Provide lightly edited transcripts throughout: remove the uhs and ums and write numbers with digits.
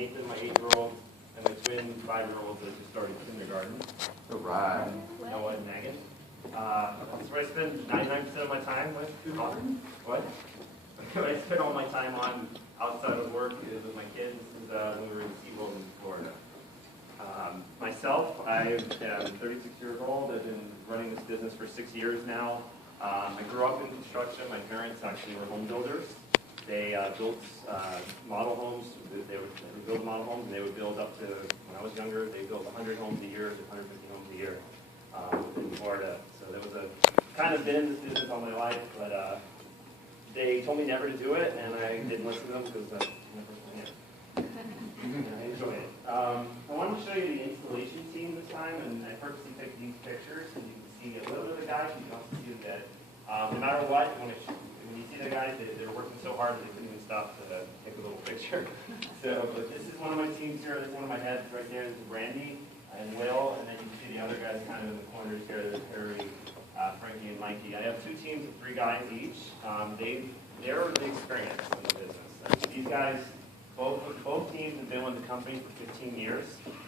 Nathan, my 8-year-old, and my twin 5-year-olds that just started kindergarten. All right. Noah and Megan. That's where I spend 99% of my time with. What? What I spend all my time on outside of work is with my kids. This is when we were in SeaWorld in Florida. Myself, I am 36 years old. I've been running this business for 6 years now. I grew up in construction. My parents actually were home builders. They built model homes. They would build model homes, and they would build up to, when I was younger, they built 100 homes a year to 150 homes a year in Florida. So there was kind of been in this business all my life, but they told me never to do it, and I didn't listen to them because that's my first one here. I enjoy it. I wanted to show you the installation team this time, and I purposely picked these pictures so you can see a little bit of the guys, you can also see that no matter what, when you see the guys, they're working so hard that they couldn't even stop to take a little picture. So, but this is one of my teams here. This is one of my heads right there. This is Randy and Will, and then you can see the other guys kind of in the corners here. There's Harry, Frankie, and Mikey. I have 2 teams of 3 guys each. They're the experience in the business. These guys, both teams have been with the company for 15 years,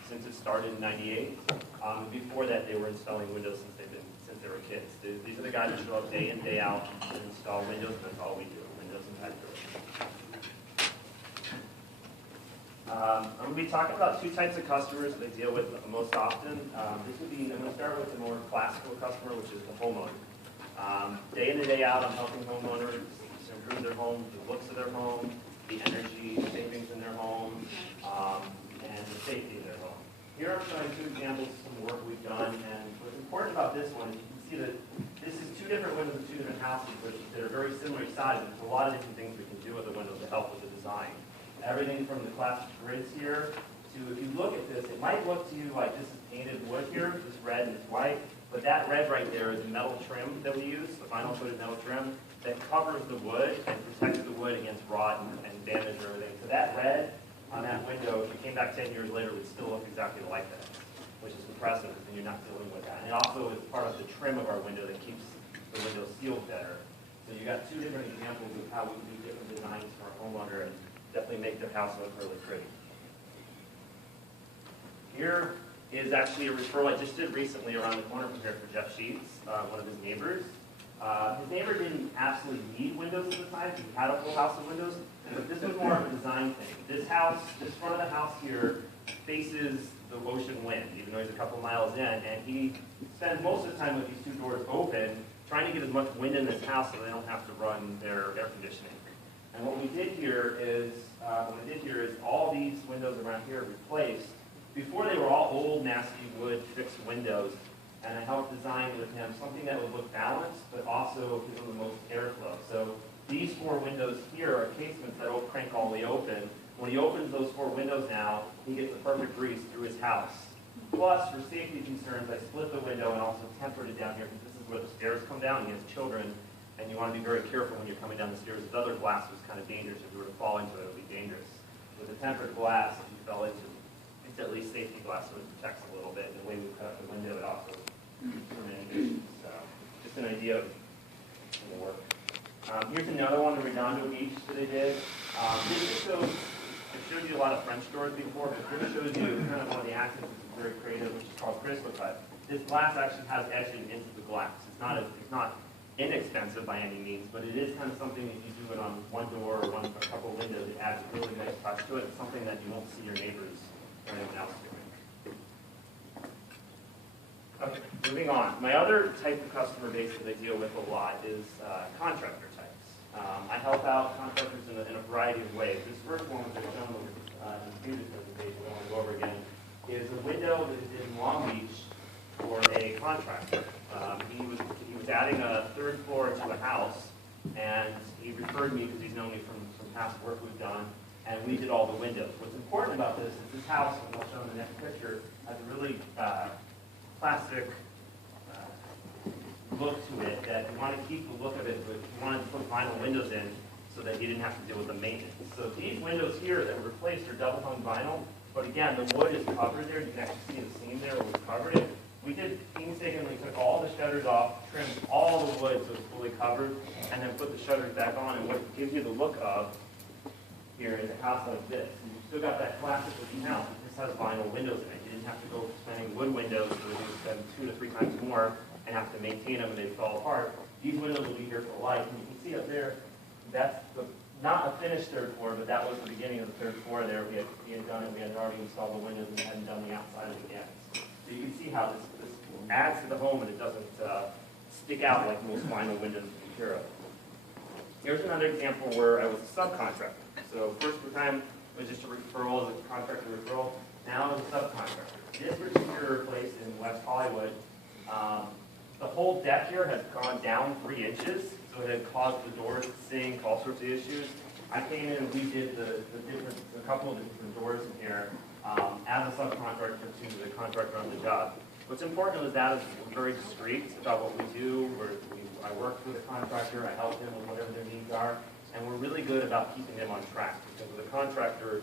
since it started in '98. Before that, they were installing windows since they were kids. These are the guys that show up day in, day out and install windows, and that's all we do, windows and patio. I'm going to be talking about 2 types of customers that I deal with most often. This would be, I'm going to start with the more classical customer, which is the homeowner. Day in and day out, I'm helping homeowners improve their home, the looks of their home, the energy savings in their home, and the safety of their home. Here I'm showing 2 examples of some work we've done, and what's important about this one is you can see that this is 2 different windows in 2 different houses that are very similar sizes. There's a lot of different things we can do with the windows to help with the design. Everything from the classic grids here to, if you look at this, it might look to you like this is painted wood here, this red and this white, but that red right there is the metal trim that we use, the vinyl coated metal trim, that covers the wood and protects the wood against rot and damage or everything. So that red on that window, if you came back 10 years later, would still look exactly like that, which is impressive, and you're not dealing with that. And it also is part of the trim of our window that keeps the window sealed better. So you got 2 different examples of how we can do different designs for our homeowner and definitely make their house look really pretty. Here is actually a referral I just did recently around the corner from here for Jeff Sheets, one of his neighbors. His neighbor didn't absolutely need windows at the time. He had a full house of windows, but this was more of a design thing. This house, this front of the house here, faces the ocean wind, even though he's a couple miles in, and he spends most of the time with these 2 doors open, trying to get as much wind in this house so they don't have to run their air conditioning. And what we did here is, all these windows around here replaced. Before they were all old, nasty wood fixed windows, and I helped design with him something that would look balanced, but also give them the most airflow. So these 4 windows here are casements that will crank all the way open. When he opens those 4 windows now, he gets a perfect breeze through his house. Plus, for safety concerns, I split the window and also tempered it down here because this is where the stairs come down. He has children, and you want to be very careful when you're coming down the stairs. This other glass was kind of dangerous. If you were to fall into it, it would be dangerous. With the tempered glass, if you fell into it, it's at least safety glass, so it protects a little bit. And the way we cut up the window, it also prevents. So, just an idea of the work. Here's another one, the Redondo Beach that I did. This just shows, I showed you a lot of French doors before, but this shows you kind of one of the accents is very creative, which is called crystal cut. This glass actually has etching into the glass. It's not inexpensive by any means, but it is kind of something if you do it on one door or a couple of windows, it adds a really nice touch to it. It's something that you won't see your neighbors or anyone else doing. Okay, moving on. My other type of customer base that I deal with a lot is contractor types. I help out contractors in a variety of ways. This first one, which I've shown in the previous presentation, I want to go over again, is a window that is in Long Beach for a contractor. He was adding a 3rd floor to a house, and he referred me because he's known me from some past work we've done, and we did all the windows. What's important about this is this house, and I'll show in the next picture, has a really classic look to it that you want to keep the look of it, but you wanted to put vinyl windows in so that you didn't have to deal with the maintenance. So these windows here that were replaced are double hung vinyl, but again, the wood is covered there. You can actually see the seam there where we covered it. We did painstakingly took all the shutters off, trimmed all the wood so it's fully covered, and then put the shutters back on. And what it gives you the look of here is a house like this. And you still got that classic looking house. This has vinyl windows in it. You didn't have to go spending wood windows where you would spend 2 to 3 times more and have to maintain them and they'd fall apart. These windows will be here for life. And you can see up there, that's not a finished third floor, but that was the beginning of the third floor there. We had done it. We had already installed the windows and we hadn't done the outside of it yet. So you can see how this adds to the home and it doesn't stick out like most vinyl windows you hear of. Here's another example where I was a subcontractor. So first time was just a referral as a contractor referral. Now as a subcontractor. This particular place in West Hollywood, the whole deck here has gone down 3 inches, so it had caused the doors to sink, all sorts of issues. I came in and redid a couple of the different doors in here as a subcontractor to the contractor on the job. What's important is that we're very discreet about what we do. I work with the contractor, I help them with whatever their needs are, and we're really good about keeping them on track. Because with a contractor,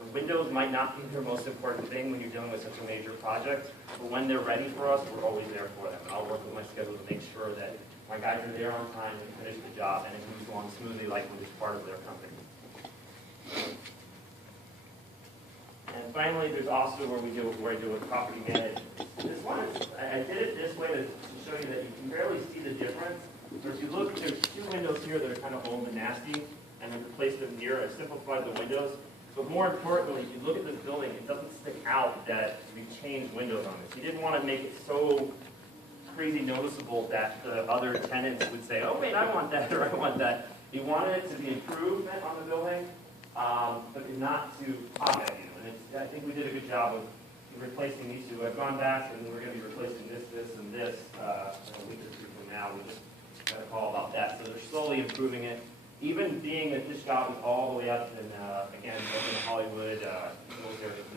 the windows might not be their most important thing when you're dealing with such a major project, but when they're ready for us, we're always there for them. And I'll work with my schedule to make sure that my guys are there on time to finish the job, and it moves along smoothly like when it's part of their company. And finally, there's also where I do with property management. This one is, I did it this way to show you that you can barely see the difference. So if you look, there's 2 windows here that are kind of old and nasty, and I replaced them here. I simplified the windows. But more importantly, if you look at this building, it doesn't stick out that we changed windows on this. You didn't want to make it so crazy noticeable that the other tenants would say, oh wait, I want that, or I want that. You wanted it to be improvement on the building, but not to pop at you. And I think we did a good job of replacing these 2. I've gone back and we're going to be replacing this, and this in a week or 2 from now. We just got a call about that. So they're slowly improving it. Even being that this job is all the way up in, again, up in Hollywood,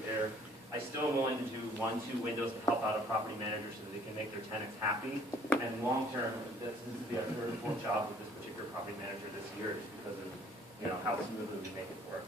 there, I still am willing to do 1, 2 windows to help out a property manager so that they can make their tenants happy. And long term, this will be our 3rd or 4th job with this particular property manager this year, just because of how smoothly we make it work.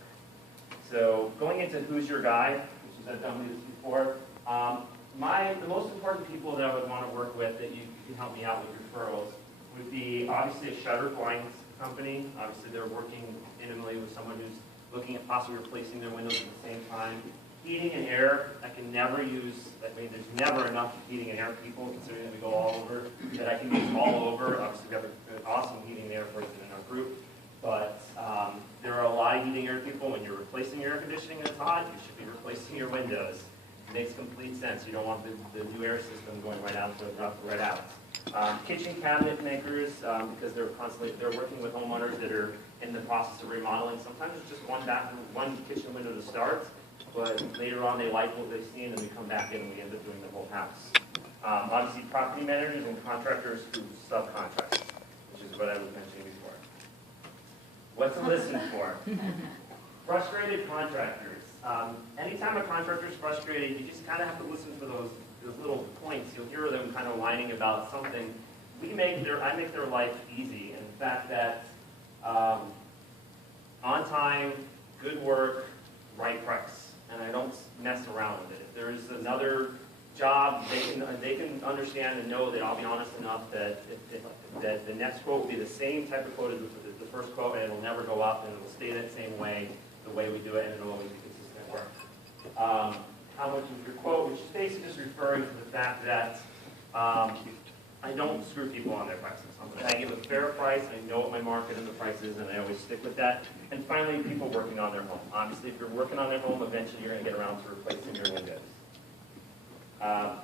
So going into who's your guy, which is I've done this before. The most important people that I would want to work with that you can help me out with referrals would be obviously a shutter blinds company. Obviously they're working intimately with someone who's looking at possibly replacing their windows at the same time. Heating and air, I can never use, there's never enough heating and air people, considering that we go all over, that I can use all over. Obviously we have an awesome heating and air person in our group, but there are a lot of heating and air people. When you're replacing your air conditioning and it's hot, you should be replacing your windows. It makes complete sense. You don't want the new air system going right out to right out. Kitchen cabinet makers, because they're working with homeowners that are in the process of remodeling. Sometimes it's just one bathroom, one kitchen window to start, but later on they like what they've seen and we come back in and we end up doing the whole house. Obviously property managers and contractors who subcontract, which is what I was mentioning before. What to listen for? Frustrated contractors. Anytime a contractor is frustrated, you just kind of have to listen for those little points. You'll hear them kind of whining about something. I make their life easy. And the fact that on time, good work, right price. And I don't mess around with it. If there's another job, they can understand and know that I'll be honest enough that that the next quote will be the same type of quote as the first quote, and it'll never go up, and it will stay that same way, the way we do it, and it'll always be consistent work. How much is your quote, which is basically just referring to the fact that I don't screw people on their prices. I give a fair price, I know what my market and the price is, and I always stick with that. And finally, people working on their home. Obviously, if you're working on their home, eventually you're going to get around to replacing your windows.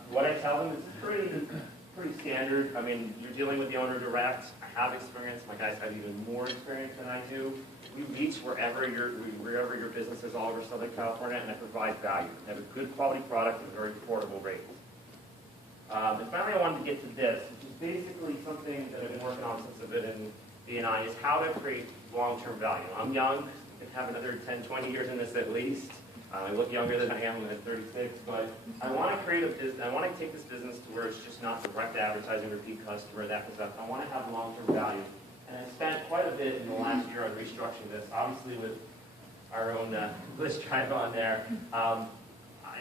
What I tell them is pretty standard. I mean, you're dealing with the owner direct. I have experience. My guys have even more experience than I do. We reach wherever your business is all over Southern California, and I provide value. I have a good quality product at a very affordable rate. And finally, I wanted to get to this, which is basically something that I've been working on since I've been in B&I, is how to create long-term value. I'm young. I have another 10, 20 years in this at least. I look younger than I am at 36, but I want to create a business. I want to take this business to where it's just not direct advertising, repeat customer, that kind of stuff. I want to have long-term value. And I spent quite a bit in the last year on restructuring this, obviously with our own list drive on there.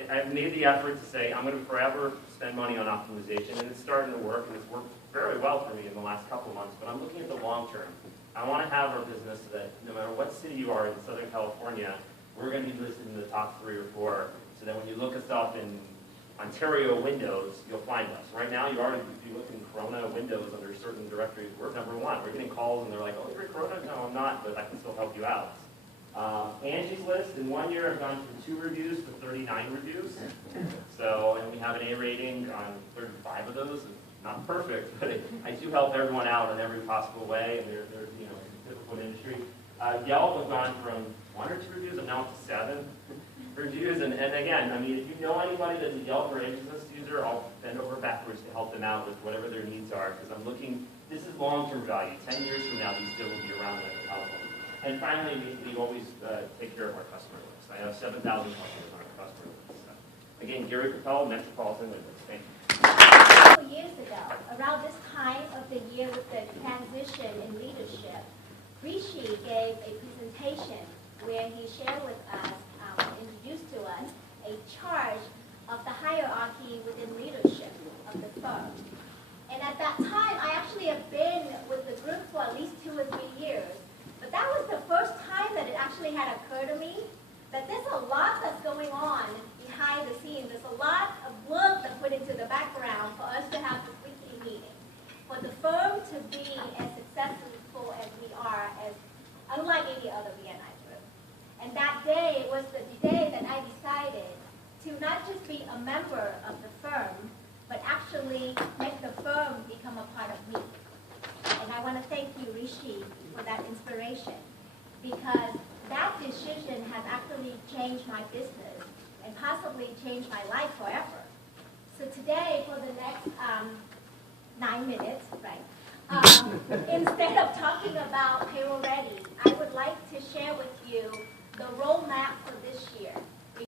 I've made the effort to say I'm going to forever spend money on optimization, and it's starting to work, and it's worked very well for me in the last couple of months, but I'm looking at the long term. I want to have our business so that no matter what city you are in Southern California, we're going to be listed in the top 3 or 4. So that when you look us up in Ontario Windows, you'll find us. Right now, if you look in Corona Windows under certain directories, we're number 1. We're getting calls and they're like, oh, you're in Corona? No, I'm not, but I can still help you out. Angie's List, in 1 year, I've gone from 2 reviews to 39 reviews. So, and we have an A rating on 35 of those. It's not perfect, but I do help everyone out in every possible way, and they're typical industry. Yelp has gone from 1 or 2 reviews, I'm now up to 7 reviews. And again, I mean, if you know anybody that's a Yelp or Angie's List user, I'll bend over backwards to help them out with whatever their needs are, because I'm looking, this is long-term value. 10 years from now, these still will be around like a household. And finally, we always take care of our customer list. I have 7,000 customers on our customer list. So, again, Gary Patel, Metropolitan Windows. Thank you. A couple years ago, around this time of the year with the transition in leadership, Rishi gave a presentation where he shared with us, introduced to us, a chart of the hierarchy within leadership of the firm. And at that time, I actually have been with the group for at least 2 or 3 years. But that was the first time that it actually had occurred to me that there's a lot that's going on behind the scenes. There's a lot of work that's put into the background for us to have this weekly meeting. For the firm to be as successful as we are, as unlike any other BNI group. And that day was the day that I decided to not just be a member of the firm, but actually make the firm become a part of me. And I want to thank you, Rishi, for that inspiration, because that decision has actually changed my business and possibly changed my life forever. So today, for the next 9 minutes, right, instead of talking about Payroll Ready, I would like to share with you the roadmap for